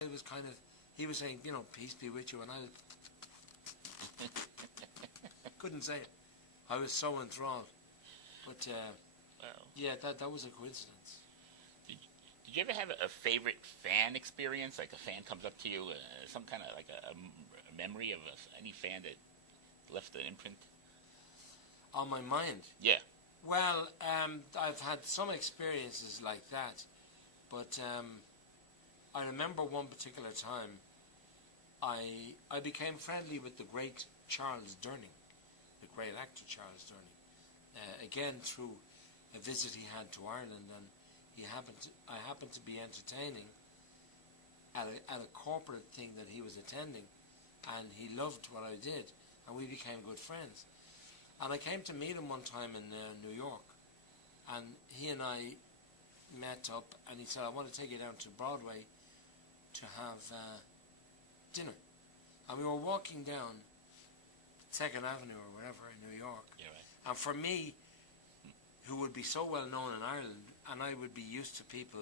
it was kind of, he was saying, you know, peace be with you, and I couldn't say it. I was so enthralled. But, Well, yeah, that was a coincidence. did you ever have a favorite fan experience? Like a fan comes up to you, some kind of like a memory of any fan that left an imprint? On my mind. Yeah. Well, I've had some experiences like that, but I remember one particular time I became friendly with the great Charles Durning, the great actor Charles Durning, again through a visit he had to Ireland, and I happened to be entertaining at a corporate thing that he was attending, and he loved what I did, and we became good friends. And I came to meet him one time in New York, and he and I met up, and he said, I want to take you down to Broadway to have dinner. And we were walking down 2nd Avenue or whatever in New York. Yeah, right. And for me, who would be so well known in Ireland, and I would be used to people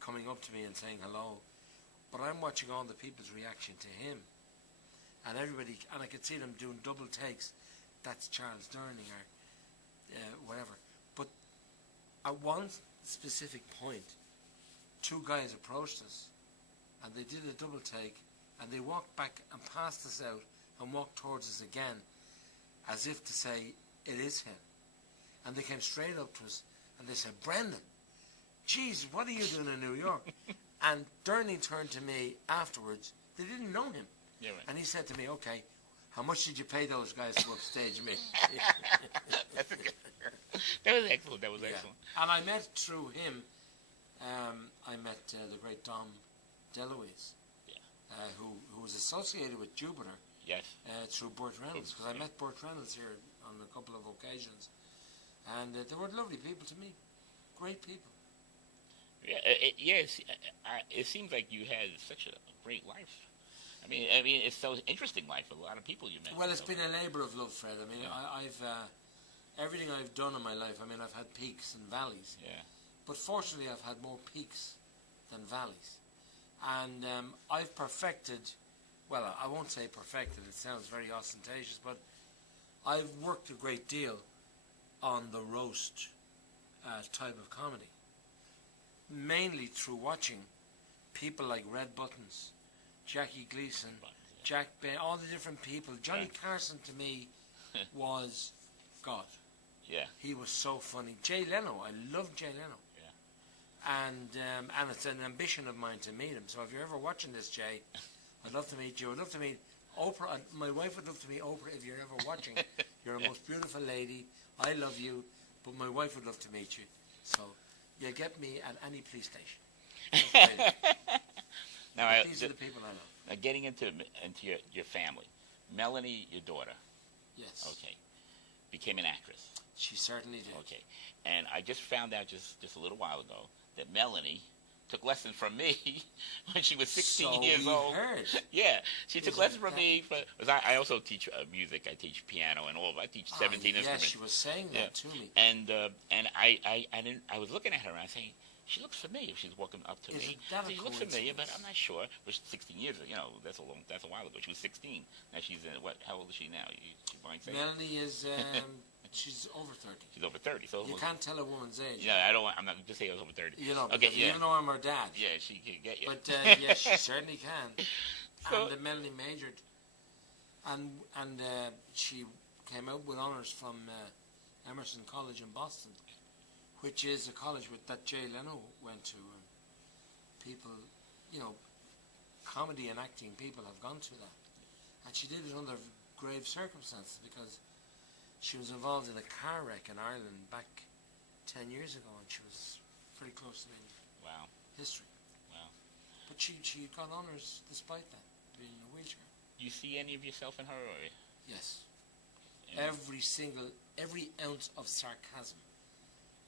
coming up to me and saying hello, but I'm watching all the people's reaction to him. And everybody, and I could see them doing double takes. That's Charles Durning or whatever. But at one specific point, two guys approached us, and they did a double take, and they walked back and passed us out and walked towards us again, as if to say, it is him. And they came straight up to us, and they said, Brendan, geez, what are you doing in New York? And Durning turned to me afterwards. They didn't know him. Yeah, right. And he said to me, okay, how much did you pay those guys to upstage me? That's a good, that was excellent. That was excellent. And I met through him, I met the great Dom DeLuise, who was associated with Jupiter Yes. through Burt Reynolds, because I met Burt Reynolds here on a couple of occasions. And they were lovely people to meet, great people. Yeah. It seems like you had such a great life. I mean, it's so interesting life. A lot of people you met. Well, it's been a labour of love, Fred. I mean, I've everything I've done in my life. I mean, I've had peaks and valleys. Yeah. But fortunately, I've had more peaks than valleys, and I've perfected. Well, I won't say perfected. It sounds very ostentatious, but I've worked a great deal on the roast type of comedy, mainly through watching people like Red Buttons, Jackie Gleason, Jack Ben, all the different people. Johnny Carson to me was God. Yeah. He was so funny. Jay Leno, I love Jay Leno. Yeah. And it's an ambition of mine to meet him. So if you're ever watching this, Jay, I'd love to meet you. I'd love to meet Oprah. My wife would love to meet Oprah if you're ever watching. You're a most beautiful lady. I love you, but my wife would love to meet you. So you get me at any police station. Now, these are the people I love. Now, getting into your family, Melanie, your daughter. Yes. Okay. Became an actress. She certainly did. Okay. And I just found out just a little while ago that Melanie took lessons from me when she was 16 years old. Heard. Yeah, she took lessons from me. Because I also teach music. I teach piano and all. I teach 17 instruments. Yes, she was saying that to me. And I was looking at her and I was saying, she looks familiar. She's walking up to me. She looks familiar, but I'm not sure. But 16 years, that's a while ago. She was 16. Now she's what? How old is she now? You mind saying? Melanie is. She's over 30. She's over 30. So you can't tell a woman's age. Yeah, I'm not just saying I was over 30. Okay, even though I'm her dad. Yeah, she can get you. But yeah, she certainly can. So, and Melanie majored, and she came out with honours from Emerson College in Boston, which is a college that Jay Leno went to. And people, comedy and acting people have gone to that, and she did it under grave circumstances because she was involved in a car wreck in Ireland back 10 years ago, and she was pretty close to being history. Wow. But she got honours despite that, being in a wheelchair. Do you see any of yourself in her? Or? Yes. Yeah. Every ounce of sarcasm.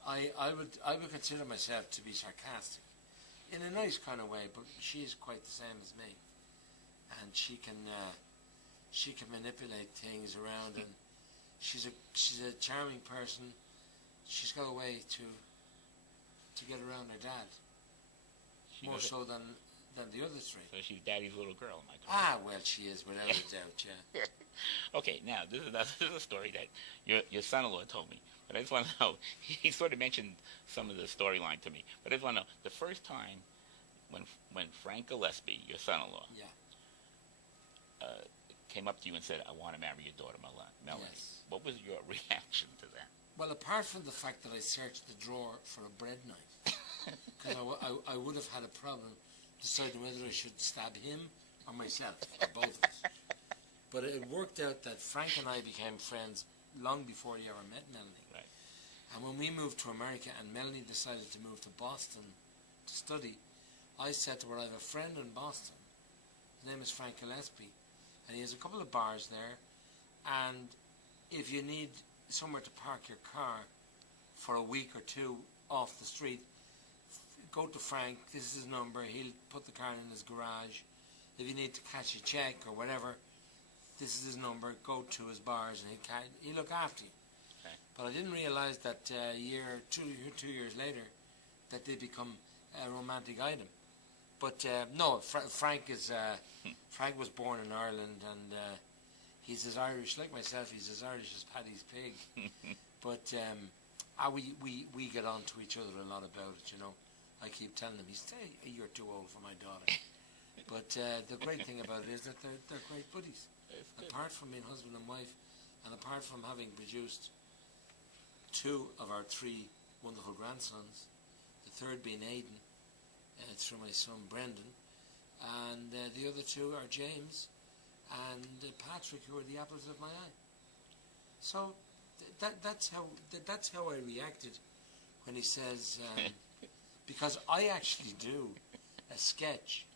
I would consider myself to be sarcastic, in a nice kind of way, but she is quite the same as me, and she can manipulate things around and. She's a charming person. She's got a way to get around her dad. More so than than the other three. So she's Daddy's little girl, am I correct? Ah, well, she is without a doubt. Yeah. Okay, now this is a story that your son-in-law told me, but I just want to know. He sort of mentioned some of the storyline to me, but I just want to know the first time when Frank Gillespie, your son-in-law, Yeah. came up to you and said, "I want to marry your daughter, Melanie." Yes. What was your reaction to that? Well, apart from the fact that I searched the drawer for a bread knife, because I would have had a problem deciding whether I should stab him or myself, or both of us. But it worked out that Frank and I became friends long before he ever met Melanie. Right. And when we moved to America and Melanie decided to move to Boston to study, I said to her, I have a friend in Boston. His name is Frank Gillespie. And he has a couple of bars there. And if you need somewhere to park your car for a week or two off the street, go to Frank. This is his number. He'll put the car in his garage. If you need to cash a check or whatever, this is his number. Go to his bars and he'll look after you. Okay. But I didn't realize that two years later that they become a romantic item. But no, Frank is Frank was born in Ireland, and he's as Irish like myself. He's as Irish as Paddy's pig. But we get on to each other a lot about it. You know, I keep telling him he's a year too old for my daughter. But the great thing about it is that they're great buddies. Apart from being husband and wife, and apart from having produced two of our three wonderful grandsons, the third being Aidan, through my son Brendan, and the other two are James and Patrick, who are the apples of my eye. So that's how I reacted when he says, because I actually do a sketch